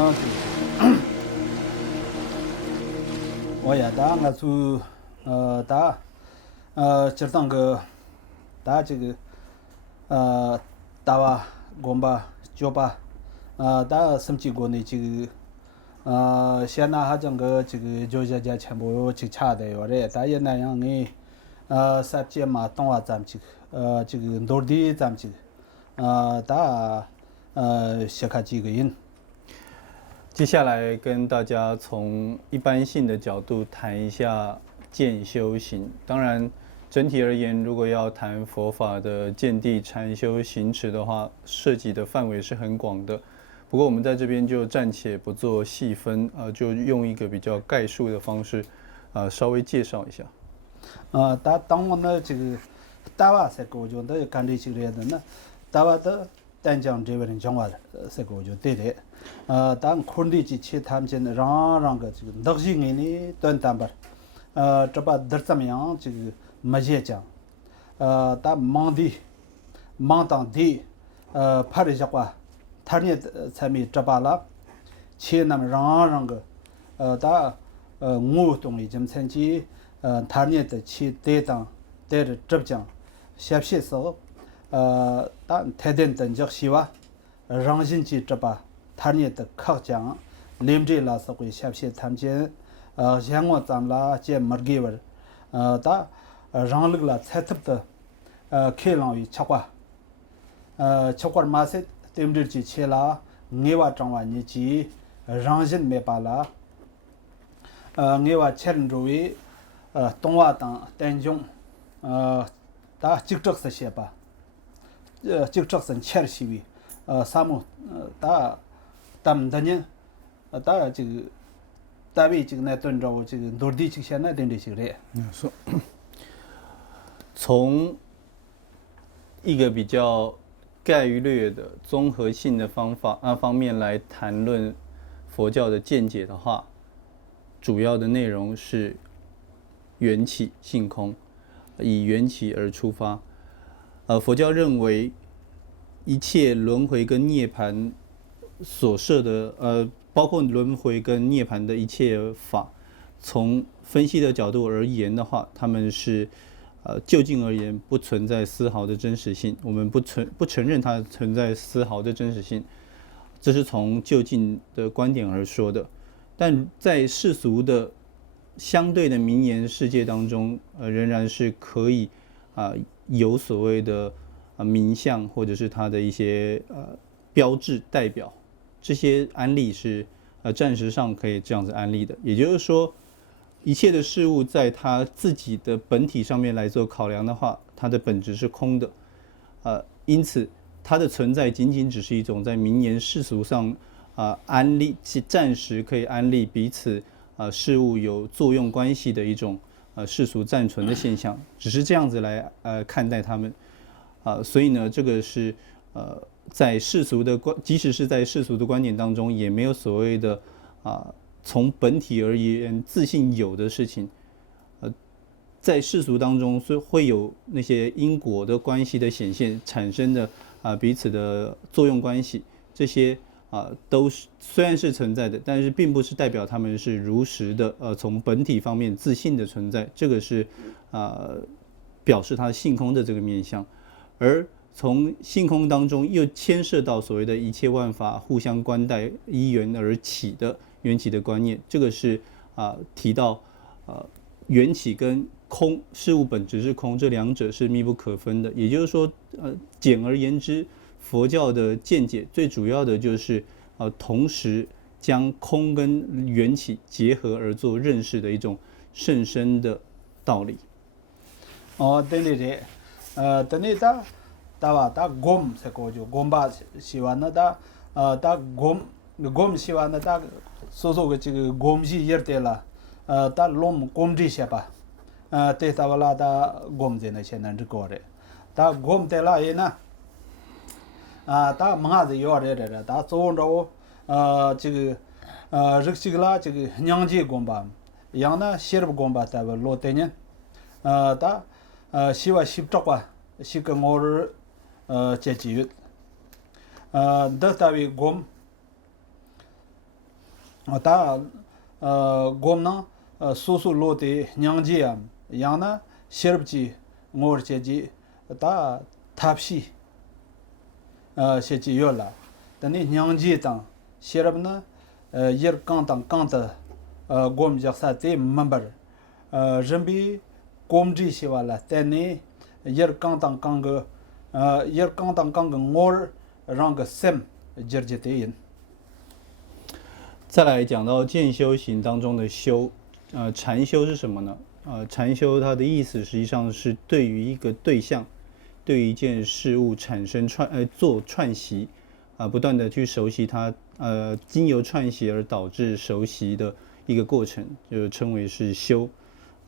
啊，我也打我就打这当个打这个打吧工吧教吧打什么几个呢这个现在还整个这个家全部去查的哟嘞，打也那样呢啥节嘛动啊咱们这个努力咱们打写下几个人。接下来跟大家从一般性的角度谈一下渐修行。当然，整体而言，如果要谈佛法的见地禅修行持的话，涉及的范围是很广的。不过我们在这边就暂且不做细分，就用一个比较概述的方式，稍微介绍一下。当我呢这个大瓦在高中的干这些来的呢，大瓦的丹江这边人讲话的，在高中对的，当昆里去他们现在让个这个那些人呢端淡吧，这把得怎么样这个没些讲，但忙当地，怕这些话，他呢才没这把了，去那么让个，但我东已经参加。他呢的去对当带着浙江下些时候，但台电等着希望让人去这把他呢的客讲，连着拉社会下些他们间，像我咱们啦见没给玩，但让那个菜头的，开朗于吃瓜，吃瓜马些对着去吃啦，你话张话你去让人没办啦，你话吃人周围。东华当丹中，打就这是些吧，就这是切尔西为，啥么，打们的人，打这个单位这个那顿着这个努力这些那点这些嘞。说，从一个比较概略的综合性的方面来谈论佛教的见解的话，主要的内容是。缘起性空，以缘起而出发。佛教认为一切轮回跟涅槃所设的包括轮回跟涅槃的一切法，从分析的角度而言的话，他们是就近而言不存在丝毫的真实性，我们不承认它存在丝毫的真实性，这是从就近的观点而说的。但在世俗的相对的名言世界当中，仍然是可以有所谓的名相或者是它的一些标志代表，这些案例是暂时上可以这样子安利的。也就是说，一切的事物在它自己的本体上面来做考量的话，它的本质是空的，因此它的存在仅仅只是一种在名言世俗上安利，暂时可以安利彼此。事物有作用关系的一种世俗暂存的现象，只是这样子来看待它们，所以呢，这个是在世俗的即使是在世俗的观点当中，也没有所谓的从本体而言自信有的事情，在世俗当中是会有那些因果的关系的显现产生的彼此的作用关系，这些。都是虽然是存在的，但是并不是代表他们是如实的从本体方面自信的存在，这个是表示它性空的这个面向。而从性空当中又牵涉到所谓的一切万法互相关待依缘而起的缘起的观念，这个是提到缘起跟空事物本质是空，这两者是密不可分的。也就是说简而言之，佛教的见解最主要的就是同时将空跟缘起结合而做认识的一种甚深的道理。对的，等你打gom才过就gom吧，喜欢的打gom喜欢的打说个这个gom是也得了，打龙gom这些吧，对打完了打gom在那些难这个的，打gom得了也呢。打忙子有点的，打做着这个这个啦，这个娘家工吧，养呢写不工吧，在不落得呢，打希望习着吧，习个我儿节节，得单位工， 다 곰나 소소 로데 냥지야 양나 셔브지 ngorcheji 다 탑시 셰지 요라 다니 냥지 땅 셔브나 yer kantang kanta gom jaksa te member jambi komji shiwala tene yer kantang kang ngor rang sem jerjete yin 再来讲到渐修行当中的修，禅修是什么呢？禅修它的意思实际上是对于一个对象，对于一件事物产生做串习，不断的去熟悉它，经由串习而导致熟悉的一个过程，就称为是修。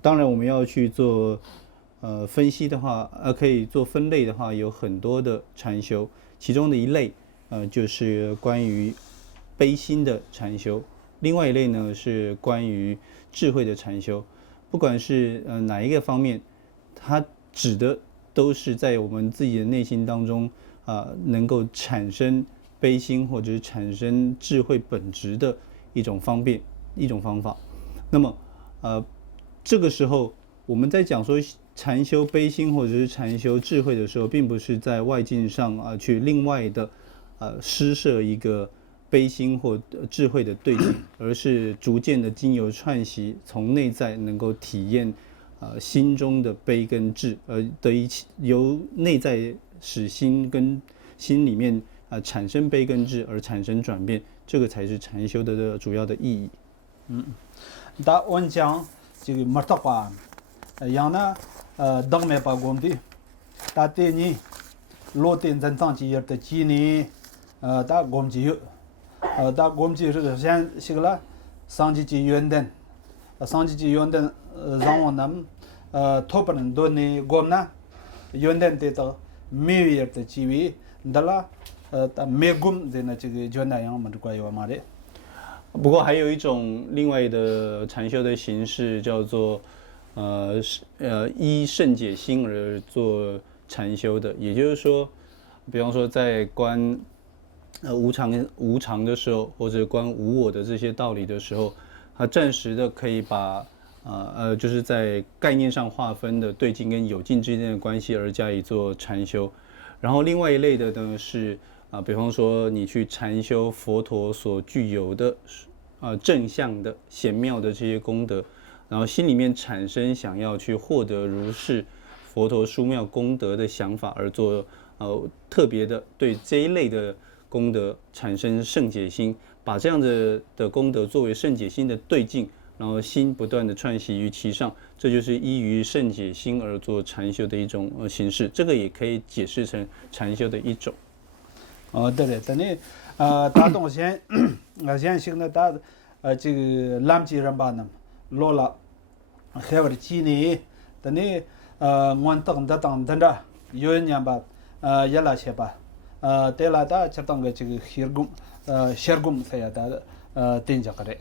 当然，我们要去做分析的话，可以做分类的话，有很多的禅修，其中的一类，就是关于悲心的禅修，另外一类呢是关于智慧的禅修。不管是哪一个方面，它指的都是在我们自己的内心当中能够产生悲心或者是产生智慧本质的一种方法。那么这个时候我们在讲说禅修悲心或者是禅修智慧的时候，并不是在外境上去另外的施设一个悲心或智慧的对境，而是逐渐的经由串习，从内在能够体验心中的悲跟智，由内在使心跟心里面产生悲跟智而产生转变，这个才是禅修的主要的意义。다 원장 지금 머탁과 양나 덕메 바곰디 다테니 로텐 전상지 여때 지니 다 곰지요 다 곰지是先시글라 상지지 연된 상지지 연된 장원남 토퍼는 돈이 곰나 연된 때도 메위여때 지위 달라 메곰 되나 지금 전나양 먼저 과요 말에 不过还有一种另外的禅修的形式，叫做依圣解心而做禅修的。也就是说，比方说在观无常的时候，或者观无我的这些道理的时候，它暂时的可以把就是在概念上划分的对境跟有境之间的关系而加以做禅修。然后另外一类的呢是比方说你去禅修佛陀所具有的正向的显妙的这些功德，然后心里面产生想要去获得如是佛陀殊妙功德的想法，而做特别的对这一类的功德产生圣解心，把这样的功德作为圣解心的对境，然后心不断的串习于其上，这就是依于圣解心而做禅修的一种形式。这个也可以解释成禅修的一种。对的，等你打东先先行的打这个蓝吉人吧呢，落了还有的几年，等你我等着有一年吧也来些吧对了打就当个这个歇工才要打定下来。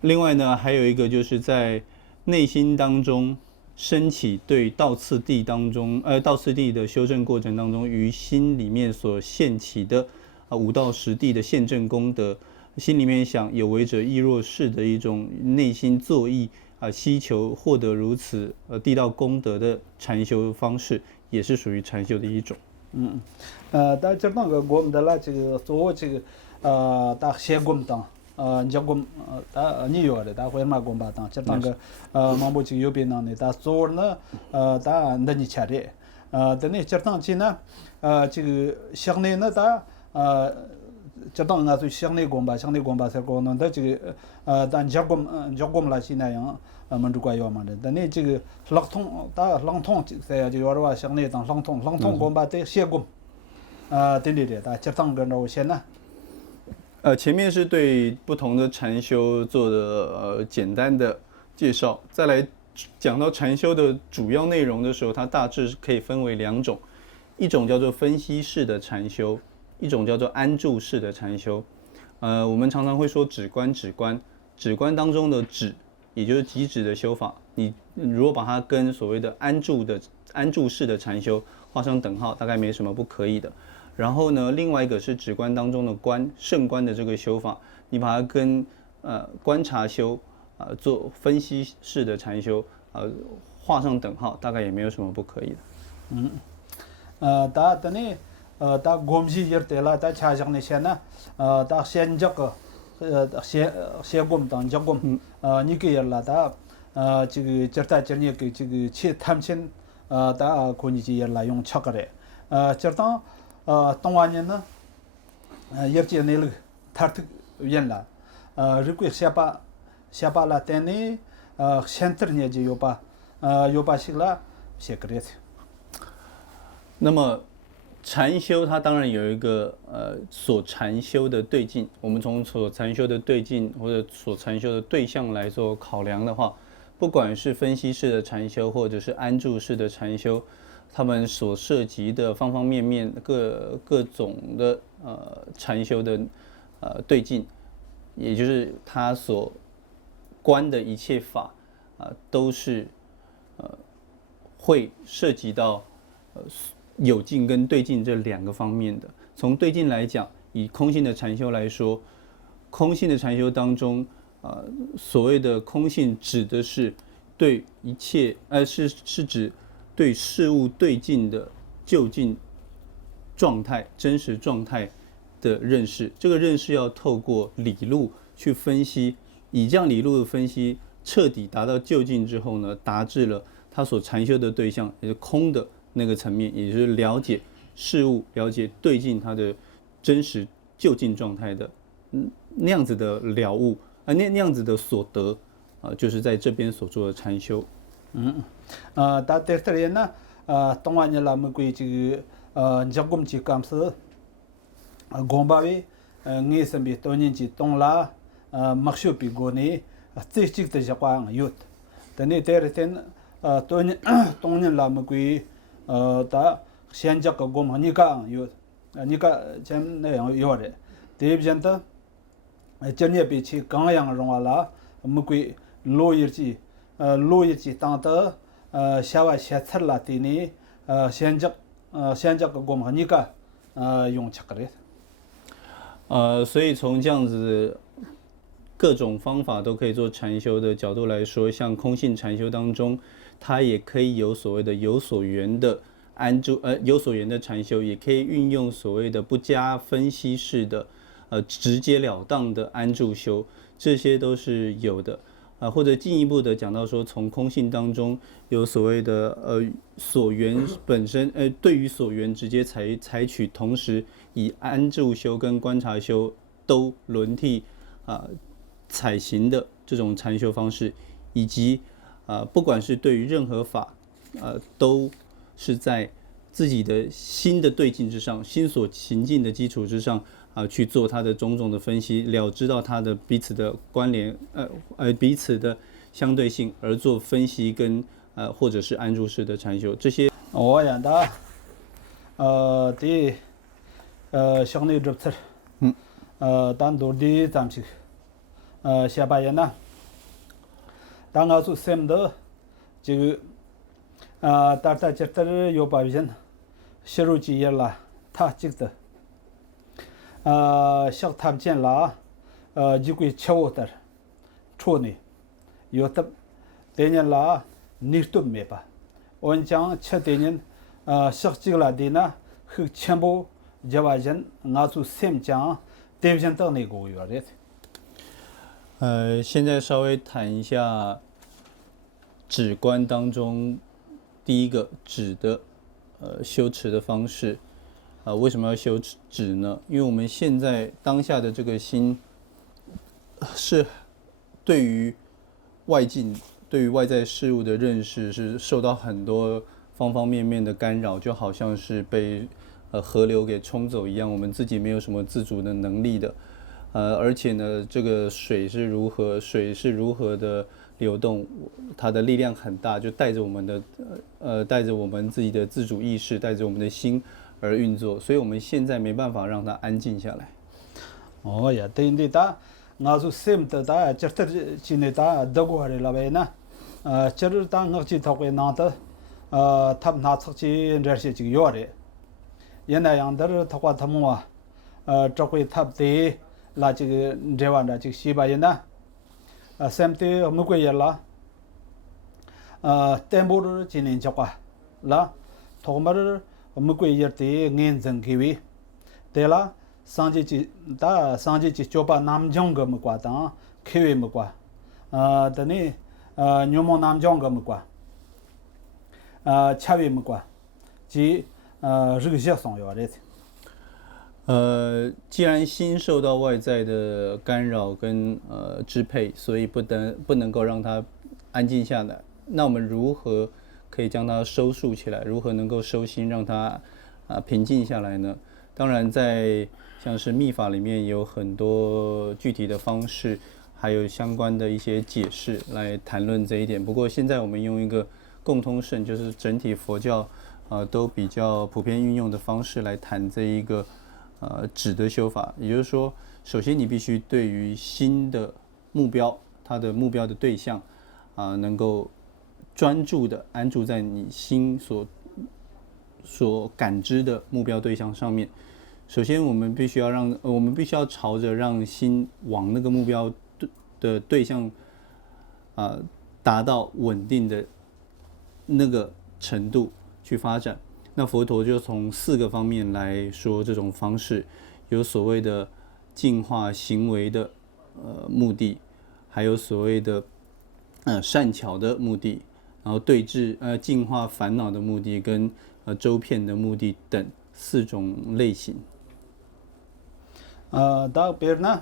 另外呢，还有一个就是在内心当中升起对道次第的修正过程当中，于心里面所现起的五道十地的现正功德，心里面想有为者亦若是的一种内心作意希求获得如此地道功德的禅修方式，也是属于禅修的一种。但这那个我们的那这个做这个打歇工当。你工打你有的打会嘛工吧当，这当个忙不起有别那的打做呢打那你吃的等你这当起呢这个乡内呢打这当俺就乡内工吧才工呢，这个但你工了现在样们就怪要嘛的，但你这个浪通在就要话乡内当浪通工吧得歇工等你的打这当个那先呢。前面是对不同的禅修做的简单的介绍，再来讲到禅修的主要内容的时候，它大致可以分为两种，一种叫做分析式的禅修，一种叫做安住式的禅修。我们常常会说止观当中的止，也就是即止的修法，你如果把它跟所谓的安住式的禅修画上等号，大概没什么不可以的。然后呢，另外一个是止观当中的观，圣观的这个修法，你把它跟观察修做分析式的禅修画上等号，大概也没有什么不可以的。다 तने 다 곰지 열때라 다 차장네 샤나 다 현적 세곰 당적곰 니게 열라다 지금 저다 전에 그 지금 치 탐친 다 고니지 열라 용 척거래 저다 동안에는 열지네를 타트 연라 리쿠 샤바라 때네 센터니지 요바 요바식라 세크레트 那么禅修它当然有一个所禅修的对境，我们从所禅修的对境或者所禅修的对象来做考量的话，不管是分析式的禅修或者是安住式的禅修，他们所涉及的方方面面各种的禅修的对境，也就是他所观的一切法都是会涉及到有境跟对境这两个方面的。从对境来讲，以空性的禅修来说，空性的禅修当中，所谓的空性指的是对一切，是指对事物对境的究竟状态、真实状态的认识。这个认识要透过理路去分析，以这样理路的分析彻底达到究竟之后呢，达至了他所禅修的对象，也是空的那个层面，也就是了解事物、了解对境它的真实究竟状态的那样子的了悟那样子的所得就是在这边所做的禅修。다 때때에나 동안이라 뭐고 지금 조금 지감스 곰바위 녜섬비 또닌지 동라 막쇼비 고니 찌직대 자광 윳 근데 때때는 동년라 뭐고 다 현적 곰하니까 윳 니까 참 내용 요래 대비전도 전에 비치 강양 롱알라 뭐고 로이지 로이지 땅더 샤와 샤철라티니 현적 곰하니까 용 착그래 所以从这样子各种方法都可以做禅修的角度来说，像空性禅修当中，它也可以有所谓的有所缘的安住，有所缘的禅修，也可以运用所谓的不加分析式的，直截了当的安住修，这些都是有的。或者进一步的讲到说，从空性当中有所谓的所缘本身，对于所缘直接采取同时以安住修跟观察修都轮替采行的这种禅修方式，以及不管是对于任何法都是在自己的心的对境之上，心所行境的基础之上去做它的种种的分析，了知到它的彼此的关联，彼此的相对性，而做分析跟或者是安住式的禅修，这些。我讲的，第乡内这次，单独的咱们去，下半年呢，当我做什么的，这个大家觉得有把人，摄入几页了，他记得。像他们见了就会敲的戳呢有的等年了你都没吧我讲吃等年实际了的呢和全部就话人我做什讲对象到那个月的现在稍微谈一下止观当中第一个止的修持的方式为什么要修止呢？因为我们现在当下的这个心是对于外境、对于外在事物的认识是受到很多方方面面的干扰，就好像是被河流给冲走一样，我们自己没有什么自主的能力的。而且呢，这个水是如何的流动，它的力量很大，就带着我们自己的自主意识，带着我们的心。而运作，所以我们现在没办法让它安静下来。哦呀，对的，他我说什么的，他就是今天他德国人那边呢，就是他我去他会拿的，他们拿出去这些这个药的，原来样的他话他们啊，这回他的那这个这玩的这个西巴人呢，sem的没过也了，tempo的今年就qua，了，他们没过也的眼睛给为，对了，上节就把南疆个没qua当，开为没qua，等于牛毛南疆个没qua，七为没qua，即这个些送药的。既然心受到外在的干扰跟支配，所以不能够让它安静下来。那我们如何可以将它收束起来？如何能够收心，让它平静下来呢？当然，在像是密法里面有很多具体的方式，还有相关的一些解释来谈论这一点。不过现在我们用一个共通圣，就是整体佛教都比较普遍运用的方式来谈这一个止的修法。也就是说，首先你必须对于心的目标，它的目标的对象能够专注的安住在你心所感知的目标对象上面。首先，我们必须要朝着让心往那个目标的对象达到稳定的那个程度去发展。那佛陀就从4个方面来说这种方式，有所谓的净化行为的目的，还有所谓的善巧的目的，然后对治净化烦恼的目的跟周遍的目的等4种类型。到别人呢，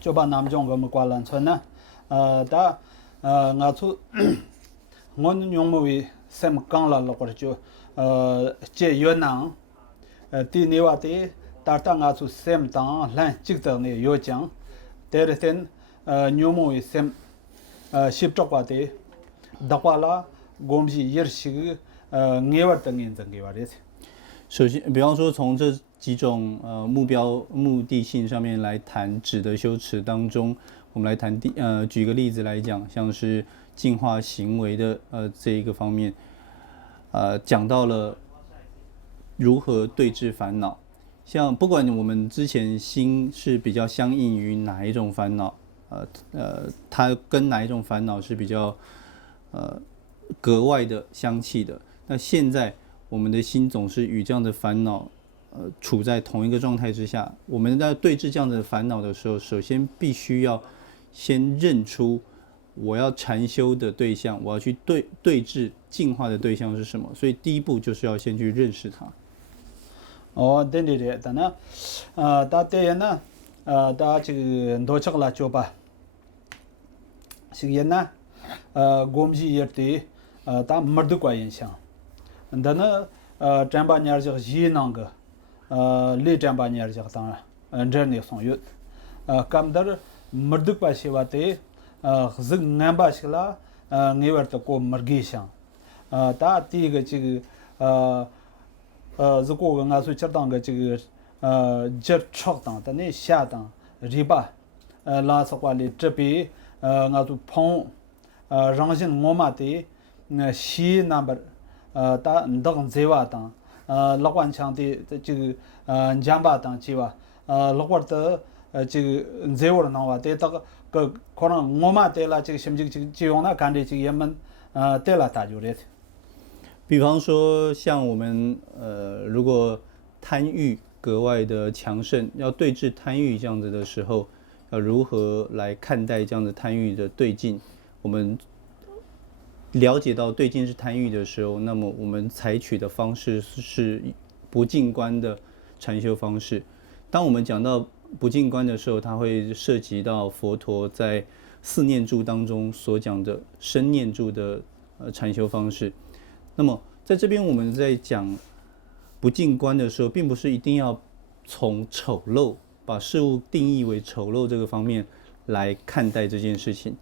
就把南疆个么挂烂村呢，到我出我用么为什么讲了或者就这越南，第二话的，但当我出什么当来记得呢有讲，第二天用么为什十着话的，的话啦，我们是也是眼玩等眼睛给玩的。首先，比方说从这几种目的性上面来谈止的修持当中，我们来谈举个例子来讲，像是净化行为的这一个方面，讲到了如何对治烦恼。像不管我们之前心是比较相应于哪一种烦恼，它跟哪一种烦恼是比较格外的相契的，那现在我们的心总是与这样的烦恼处在同一个状态之下。我们在对治这样的烦恼的时候，首先必须要先认出我要禅修的对象，我要去对治净化的对象是什么。所以第一步就是要先去认识它。对对对，但呢，到第一呢，到这个多吃了就吧，是因呢，我们是也得到没得过影响。但呢，占把年这个西南个，离占把年这个当然，这呢送有，kam dar没得过些话的，是俺把些啦，你玩的过没给上，到第一个这个如果我们说这当个这个这长当，但你下当riba，拉萨话里这边我说碰让人我嘛的西那边打当这话当老关腔的这个讲吧当这话老关的这个这话那话的个可能我嘛的啦这个什么这用那干的这个也们对了大就的。比方说，像我们如果贪欲格外的强盛，要对治贪欲这样子的时候，要如何来看待这样的贪欲的对境？我们了解到对境是贪欲的时候，那么我们采取的方式是不净观的禅修方式。当我们讲到不净观的时候，它会涉及到佛陀在4念住当中所讲的身念住的禅修方式。那么在这边我们在讲不净观的时候，并不是一定要从丑陋，把事物定义为丑陋这个方面来看待这件事情。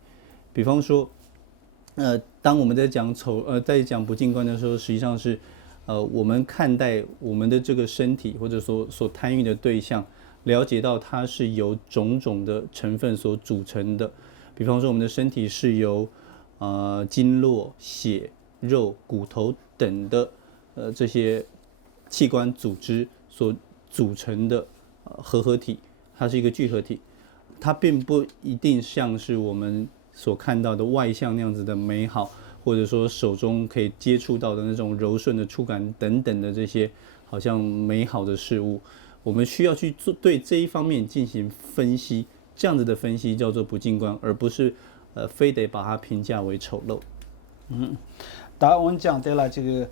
比方说，当我们在讲在讲不净观的时候，实际上是我们看待我们的这个身体或者所贪欲的对象，了解到它是由种种的成分所组成的。比方说，我们的身体是由经络、血、肉、骨头等的这些器官组织所组成的合体，它是一个聚合体，它并不一定像是我们所看到的外向那样子的美好，或者说手中可以接触到的那种柔顺的触感等等的这些好像美好的事物，我们需要去对这一方面进行分析，这样子的分析叫做不净观，而不是非得把它评价为丑陋。但我们讲对了，这个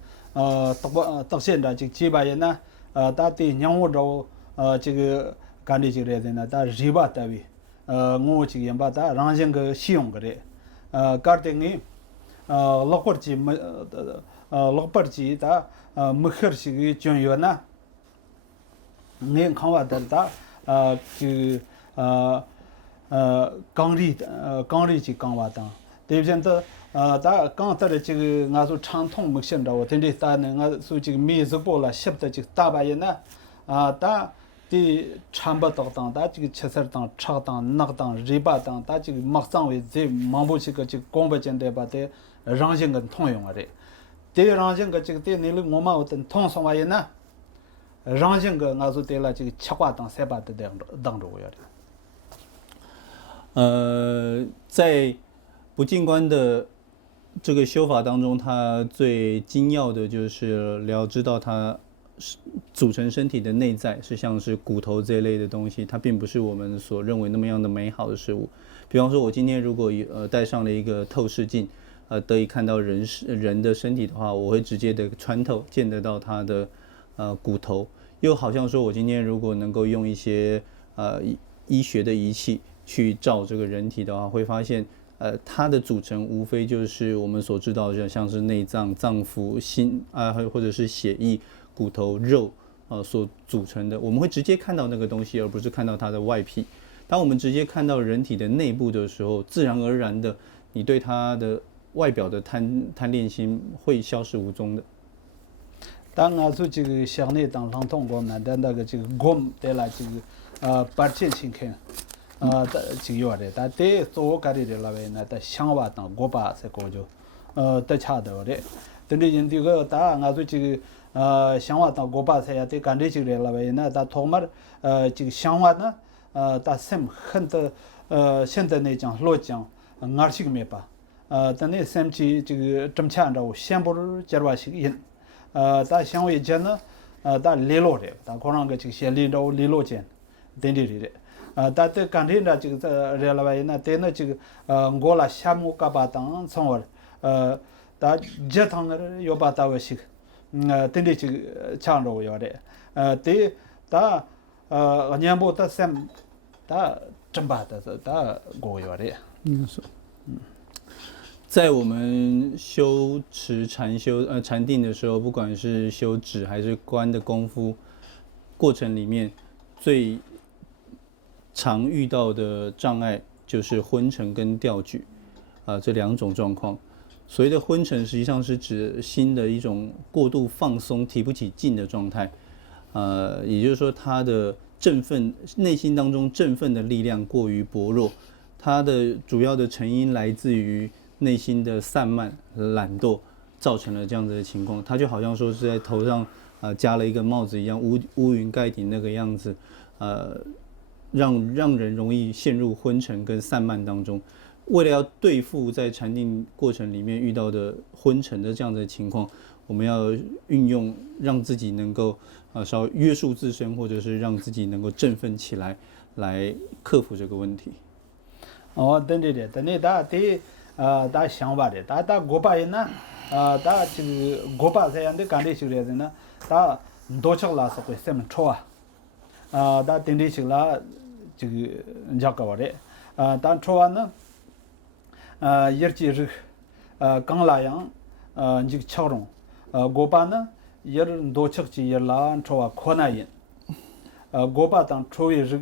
到现在这几百年呢，他对养活着这个干的这个人呢，他riba单位，我这个把他让人个使用个的，搞定的，老百姓没老百姓他没合适个军员呢，你看话的他这刚力去讲话的，对不对？他刚才的这个俺说传统目前的，我听的他呢，俺说这个米子包了，写的这个大半夜呢，他的传不到当，他这个吃食当、吃当、拿当、riba当，他这个马上为这忙不起个这个光不见得把这让人个通用了的，对让人个这个对你了我们我等通上话也呢，让人个俺说对了这个吃话当、塞把的当着我要的。在不净观的这个修法当中，它最精要的就是知道它组成身体的内在是像是骨头这一类的东西，它并不是我们所认为那么样的美好的事物。比方说，我今天如果戴上了一个透视镜，得以看到人的身体的话，我会直接的穿透，见得到它的骨头。又好像说我今天如果能够用一些医学的仪器去照这个人体的话，会发现它的组成无非就是我们所知道的，像是内脏、脏腑、心或者是血液、骨头、肉所组成的。我们会直接看到那个东西，而不是看到它的外皮。当我们直接看到人体的内部的时候，自然而然的，你对它的外表的贪恋心会消失无踪的。当俺说这个乡内当上通过呢，的那个这个工对了这个8件情况。这个有的，但对做干的那位呢，他想法当过把才过就，得恰到的。等于人这个他俺说这个想法当过把才呀，对干的这个那位呢，他他妈这个想法呢，他什很多现在那讲老讲二十个没吧，但那什起这个这么恰着，先不是200些人，他想为讲呢，他联络的，他可能个这个先领导联络见，等于的。但对干的这个热了外呢，对那这个我啦项目搞把当从我他这趟要把到个些等于这个强着要的对他年不他什他真把他我要的在我们修持禅修禅定的时候，不管是修止还是观的功夫过程里面，最常遇到的障碍就是昏沉跟掉举，这两种状况。所谓的昏沉，实际上是指心的一种过度放松、提不起劲的状态。也就是说，它的振奋，内心当中振奋的力量过于薄弱。它的主要的成因来自于内心的散漫、懒惰，造成了这样子的情况。它就好像说是在头上加了一个帽子一样，乌云盖顶那个样子，让人容易陷入昏沉跟散漫当中。为了要对付在禅定过程里面遇到的昏沉的这样的情况，我们要运用让自己能够稍微约束自身，或者是让自己能够振奋起来，来克服这个问题。等于他想法的，他过把人呢，他这个过把这样的干的这个人呢，他多少拉是会什么错他等于是啦。这个人搞的，但说完呢，也就是刚来样，这个巧容，过把呢，也多吃起也啦，说话困难人，过把当说也是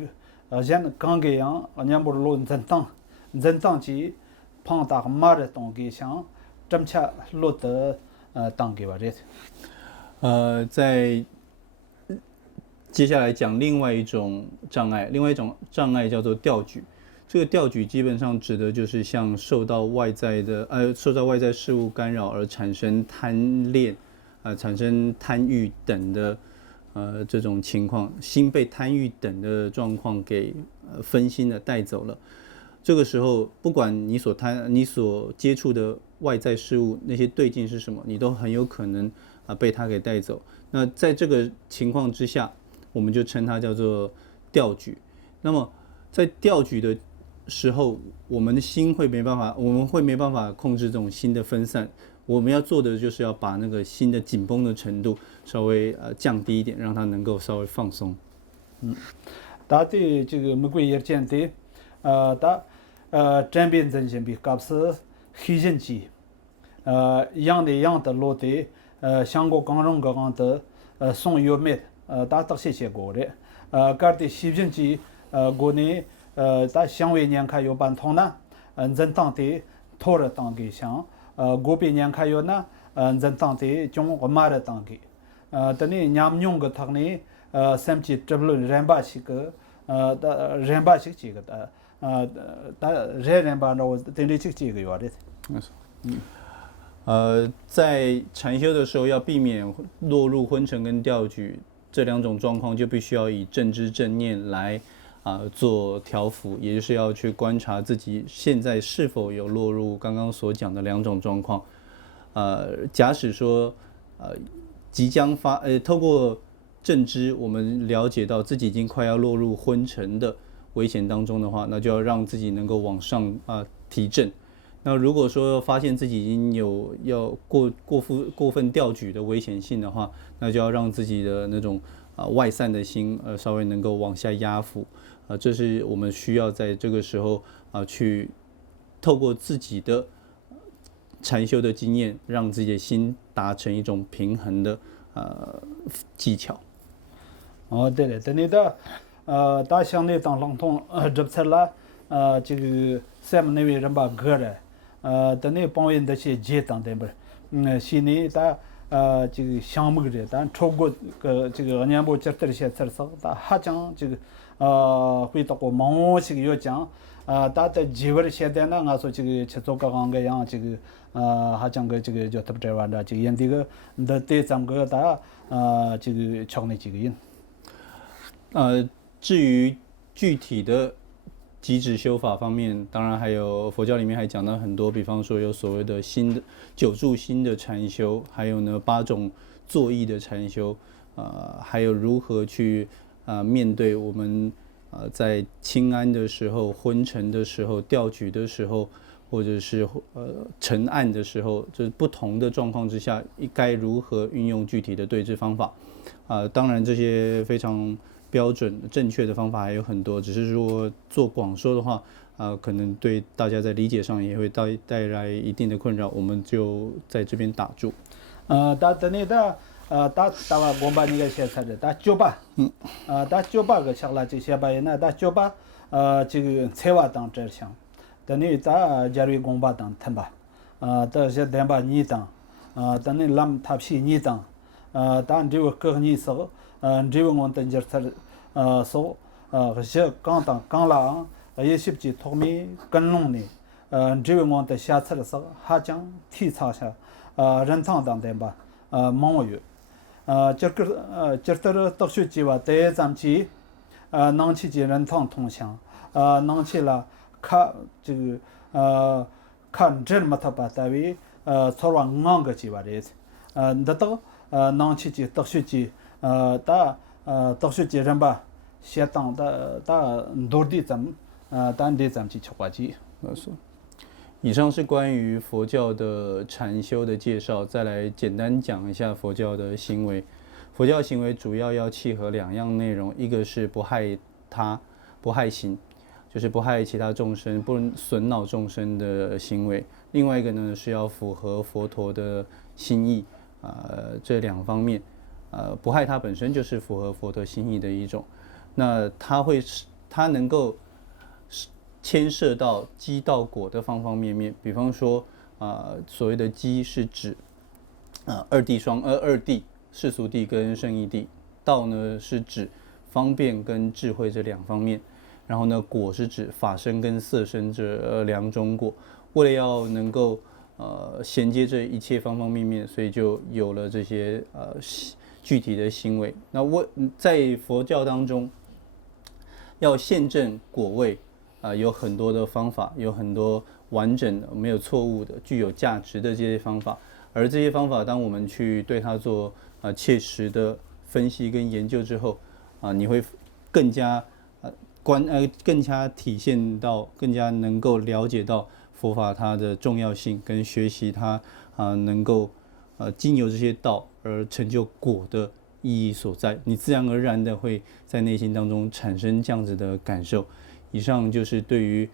现刚给样，人不论真当起，碰到马的东西上，这恰落得当给我的。在接下来讲另外一种障碍，另外一种障碍叫做掉举。这个掉举基本上指的就是像受到外在事物干扰而产生贪恋、产生贪欲等的这种情况，心被贪欲等的状况给分心了带走了。这个时候，不管你所接触的外在事物那些对境是什么，你都很有可能被它给带走。那在这个情况之下，我们就称它叫做掉举。那么在掉举的时候，我们的心会没办法控制这种心的分散。我们要做的就是要把那个心的紧绷的程度稍微降低一点，让它能够稍微放松。大的这个玫瑰叶见的，转变真心比搞是黑人机，一样的落的，香港刚荣刚刚的，送药灭，大都些过的，搞的黑人机，国内大香味年开有办通呢，真当的拖了当给香。国别年开有呢，真当的中国马的当给，等你娘用个他呢，甚至这不人把些个，人把些这个的，人把那我等你这个有的。在禅修的时候要避免落入昏沉跟掉举这两种状况，就必须要以正知正念来做调伏，也就是要去观察自己现在是否有落入刚刚所讲的两种状况。假使说即将透过正知，我们了解到自己已经快要落入昏沉的危险当中的话，那就要让自己能够往上提振。那如果说发现自己已经有要过分掉举的危险性的话，那就要让自己的那种外散的心稍微能够往下压服。这是我们需要在这个时候去透过自己的禅修的经验，让自己的心达成一种平衡的技巧。对了，等你的大乡内当浪通这次了，这个咱们那边人把歌了，等你帮人的些接当的不是，悉尼的这个项目的，但超过这个年部这这些事情，但还讲这个回到过忙些个要讲，大的机会现在呢，俺说这个吃做个行个样，这个还讲个这个叫特别这玩的，这个人这个的对咱们个大这个厂内几个人。至于具体的极止修法方面，当然还有佛教里面还讲到很多，比方说有所谓的心的九住心的禅修，还有呢8种作意的禅修，还有如何去面对我们在轻安的时候、昏沉的时候、掉举的时候，或者是沉暗的时候，就是不同的状况之下，该如何运用具体的对治方法。当然这些非常标准正确的方法还有很多，只是说做广说的话，可能对大家在理解上也会带来一定的困扰，我们就在这边打住。打等你的打完我把那个写出来，打98，打98个下来这些吧，那打98这个菜瓦当这项，等你打假如公巴当谈吧，这些等吧你当，等你làm tháp sĩ你当，打这个各你说。这个我们这说个些刚当刚啦，也是不透明跟拢的，这个我们下次的时候还讲提倡下，人堂当的吧，忙有，这读书计划在咱们去，能去接人堂同乡，能去了看这个看这么他把单位做完5个计划的，那到能去接读书计。读书节人吧，相当多的咱们，当地咱们去吃花鸡。以上是关于佛教的禅修的介绍，再来简单讲一下佛教的行为。佛教行为主要要契合2样内容，一个是不害他、不害行，就是不害其他众生、不损恼众生的行为；另外一个呢是要符合佛陀的心意，这2方面。不害它本身就是符合佛陀心意的一种，那它能够牵涉到机到果的方方面面。比方说，所谓的机是指二谛世俗谛跟圣义谛，道呢是指方便跟智慧这2方面，然后呢果是指法身跟色身这2种果。为了要能够衔接这一切方方面面，所以就有了这些具体的行为。那在佛教当中，要现证果位有很多的方法，有很多完整的、没有错误的、具有价值的这些方法。而这些方法，当我们去对它做切实的分析跟研究之后，你会更加更加体现到，更加能够了解到佛法它的重要性，跟学习它能够经由这些道而成就果的意义所在。你自然而然的会在内心当中产生这样子的感受。以上就是对于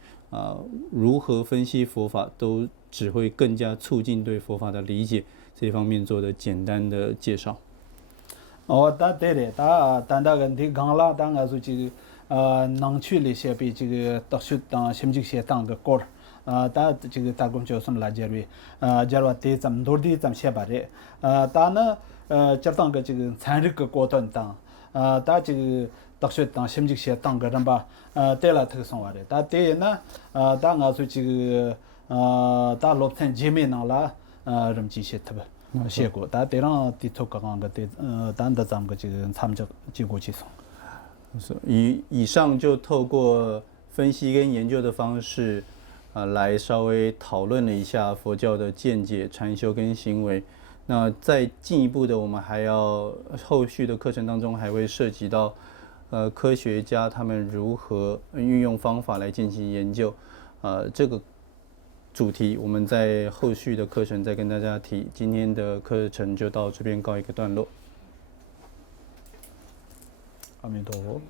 如何分析佛法，都只会更加促进对佛法的理解这方面做的简单的介绍。다对的，但那个你讲了，但我说这个能去那些比这个读书当心理学当个过，但这个大公就算来这里，假如对咱们多的咱们写吧的，但呢，这当个这个参与个过程当，但这个读书当心理学当个人吧，对了特送话的，但对呢，但我说这个但落成界面上了，人这些特别。写过，但对让地图刚刚个对，但的咱们个这个参照结果去送。以上就透过分析跟研究的方式，来稍微讨论了一下佛教的见解、禅修跟行为。那再进一步的，我们还要后续的课程当中还会涉及到，科学家他们如何运用方法来进行研究，这个主题我们在后续的课程再跟大家提。今天的课程就到这边告一个段落。阿弥陀佛。